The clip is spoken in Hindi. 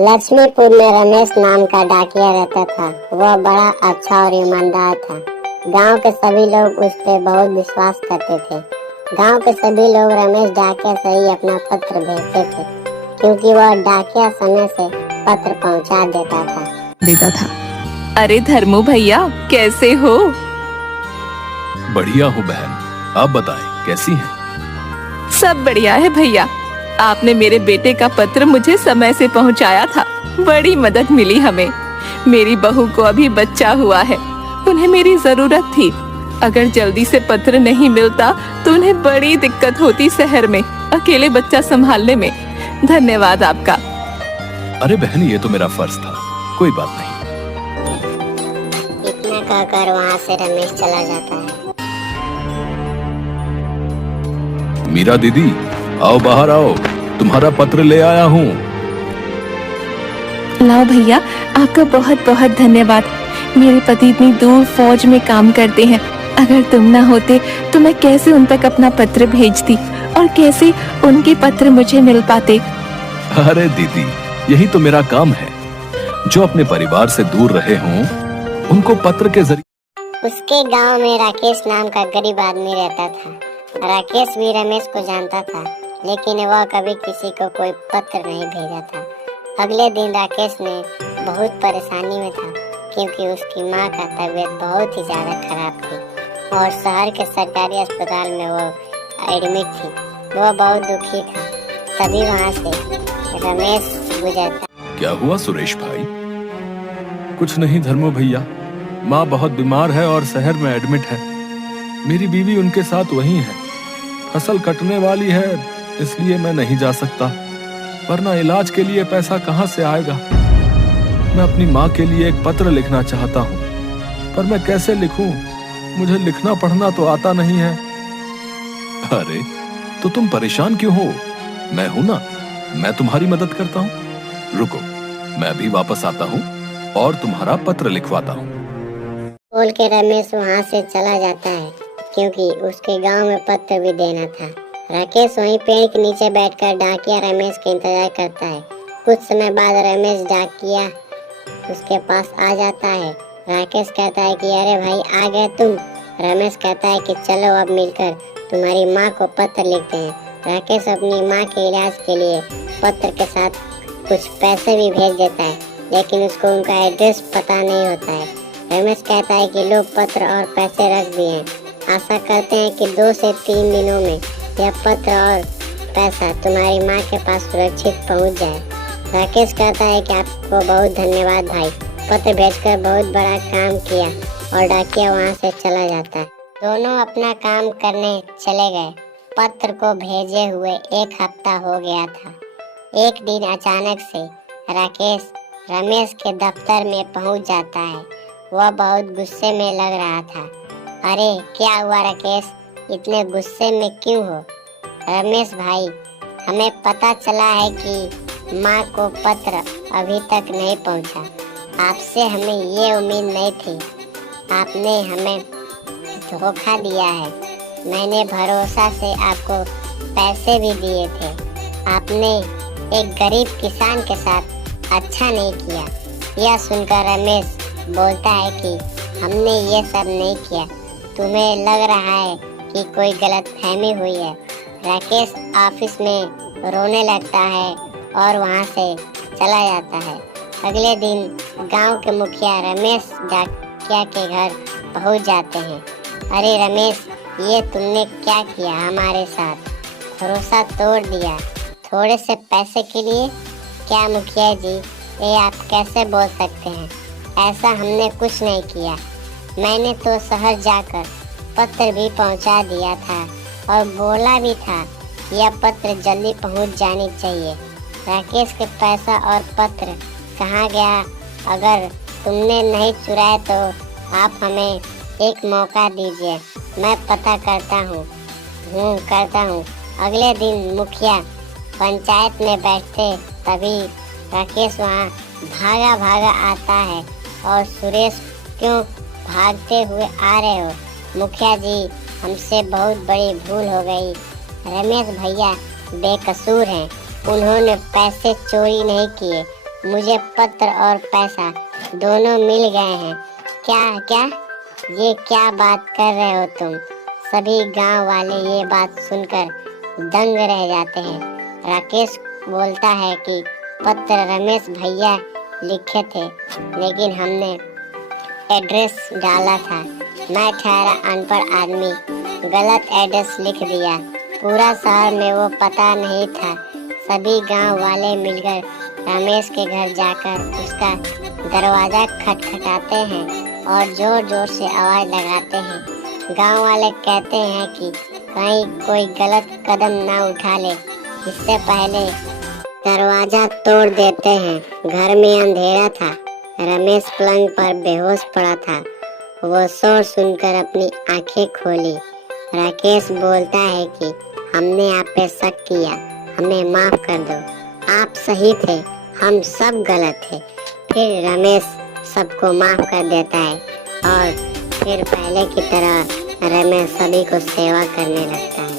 लक्ष्मीपुर में रमेश नाम का डाकिया रहता था। वह बड़ा अच्छा और ईमानदार था। गांव के सभी लोग उस पर बहुत विश्वास करते थे। गांव के सभी लोग रमेश डाकिया से ही अपना पत्र भेजते थे, क्योंकि वह डाकिया समय से पत्र पहुंचा देता था। अरे धर्मू भैया, कैसे हो? बढ़िया हूँ बहन, आप बताएं कैसी हैं? सब बढ़िया है भैया। आपने मेरे बेटे का पत्र मुझे समय से पहुंचाया था। बड़ी मदद मिली हमें। मेरी बहू को अभी बच्चा हुआ है, उन्हें मेरी जरूरत थी। अगर जल्दी से पत्र नहीं मिलता तो उन्हें बड़ी दिक्कत होती शहर में अकेले बच्चा संभालने में। धन्यवाद आपका। अरे बहन, ये तो मेरा फर्ज था, कोई बात नहीं। इतना कहकर वहाँ से रमेश चला जाता है। मीरा दीदी, आओ बाहर आओ, तुम्हारा पत्र ले आया हूँ। लाओ भैया, आपका बहुत बहुत धन्यवाद। मेरे पति इतनी दूर फौज में काम करते हैं। अगर तुम ना होते तो मैं कैसे उन तक अपना पत्र भेजती और कैसे उनके पत्र मुझे मिल पाते। अरे दीदी, यही तो मेरा काम है। जो अपने परिवार से दूर रहे हों, उनको पत्र के जरिए। उसके गांव में राकेश नाम का गरीब आदमी रहता था। राकेश भी रमेश को जानता था, लेकिन वह कभी किसी को कोई पत्र नहीं भेजा था। अगले दिन राकेश ने बहुत परेशानी में था, क्योंकि उसकी माँ का तबीयत बहुत ही ज़्यादा खराब थी और शहर के सरकारी अस्पताल में वो एडमिट थी। वह बहुत दुखी था। तभी वहाँ से रमेश गुजरता। क्या हुआ सुरेश भाई? कुछ नहीं धर्मो भैया, माँ बहुत बीमार है और शहर में एडमिट है। मेरी बीवी उनके साथ वहीं है। फसल कटने वाली है, इसलिए मैं नहीं जा सकता, वरना इलाज के लिए पैसा कहाँ से आएगा। मैं अपनी माँ के लिए एक पत्र लिखना चाहता हूँ, पर मैं कैसे लिखूं? मुझे लिखना पढ़ना तो आता नहीं है। अरे तो तुम परेशान क्यों हो? मैं हूं ना, मैं तुम्हारी मदद करता हूँ। रुको, मैं भी वापस आता हूँ और तुम्हारा पत्र लिखवाता हूँ। बोल के रमेश वहाँ से चला जाता है, क्योंकि उसके गांव में पत्र भी देना था। राकेश वहीं पेड़ के नीचे बैठकर डाकिया रमेश का इंतजार करता है। कुछ समय बाद रमेश डाकिया उसके पास आ जाता है। राकेश कहता है कि अरे भाई, आ गए तुम। रमेश कहता है कि चलो अब मिलकर तुम्हारी माँ को पत्र लिखते हैं। राकेश अपनी माँ के इलाज के लिए पत्र के साथ कुछ पैसे भी भेज देता है, लेकिन उसको उनका एड्रेस पता नहीं होता है। रमेश कहता है कि लो, पत्र और पैसे रख दिए हैं। आशा करते हैं कि 2 से 3 दिनों में यह पत्र और पैसा तुम्हारी माँ के पास सुरक्षित पहुँच जाए। राकेश कहता है कि आपको बहुत धन्यवाद भाई, पत्र भेजकर बहुत बड़ा काम किया, और डाकिया वहाँ से चला जाता है। दोनों अपना काम करने चले गए। पत्र को भेजे हुए 1 हफ्ता हो गया था। एक दिन अचानक से राकेश रमेश के दफ्तर में पहुँच जाता है। वह बहुत गुस्से में लग रहा था। अरे क्या हुआ राकेश, इतने गुस्से में क्यों हो? रमेश भाई, हमें पता चला है कि माँ को पत्र अभी तक नहीं पहुँचा। आपसे हमें ये उम्मीद नहीं थी। आपने हमें धोखा दिया है। मैंने भरोसा से आपको पैसे भी दिए थे। आपने एक गरीब किसान के साथ अच्छा नहीं किया। यह सुनकर रमेश बोलता है कि हमने ये सब नहीं किया, तुम्हें लग रहा है कि कोई गलतफहमी हुई है। राकेश ऑफिस में रोने लगता है और वहाँ से चला जाता है। अगले दिन गांव के मुखिया रमेश डाकिया के घर पहुँच जाते हैं। अरे रमेश, ये तुमने क्या किया हमारे साथ? भरोसा तोड़ दिया थोड़े से पैसे के लिए? क्या मुखिया जी, ये आप कैसे बोल सकते हैं? ऐसा हमने कुछ नहीं किया। मैंने तो शहर जाकर पत्र भी पहुंचा दिया था और बोला भी था यह पत्र जल्दी पहुंच जानी चाहिए। राकेश के पैसा और पत्र कहाँ गया? अगर तुमने नहीं चुराए तो आप हमें एक मौका दीजिए, मैं पता करता हूँ। अगले दिन मुखिया पंचायत में बैठते, तभी राकेश वहाँ भागा भागा आता है। और सुरेश, क्यों भागते हुए आ रहे हो? मुखिया जी, हमसे बहुत बड़ी भूल हो गई। रमेश भैया बेकसूर हैं, उन्होंने पैसे चोरी नहीं किए, मुझे पत्र और पैसा दोनों मिल गए हैं। क्या क्या ये क्या बात कर रहे हो तुम? सभी गांव वाले ये बात सुनकर दंग रह जाते हैं। राकेश बोलता है कि पत्र रमेश भैया लिखे थे, लेकिन हमने एड्रेस डाला था। मैं ठहरा अनपढ़ आदमी गलत एड्रेस लिख दिया। पूरा शहर में वो पता नहीं था। सभी गांव वाले मिलकर रमेश के घर जाकर उसका दरवाजा खटखटाते हैं और जोर जोर से आवाज लगाते हैं। गांव वाले कहते हैं कि कहीं कोई गलत कदम ना उठा ले, इससे पहले दरवाजा तोड़ देते हैं। घर में अंधेरा था। रमेश पलंग पर बेहोश पड़ा था। वो शोर सुनकर अपनी आंखें खोली। राकेश बोलता है कि हमने आप पे शक किया, हमें माफ कर दो। आप सही थे, हम सब गलत थे। फिर रमेश सबको माफ कर देता है और फिर पहले की तरह रमेश सभी को सेवा करने लगता है।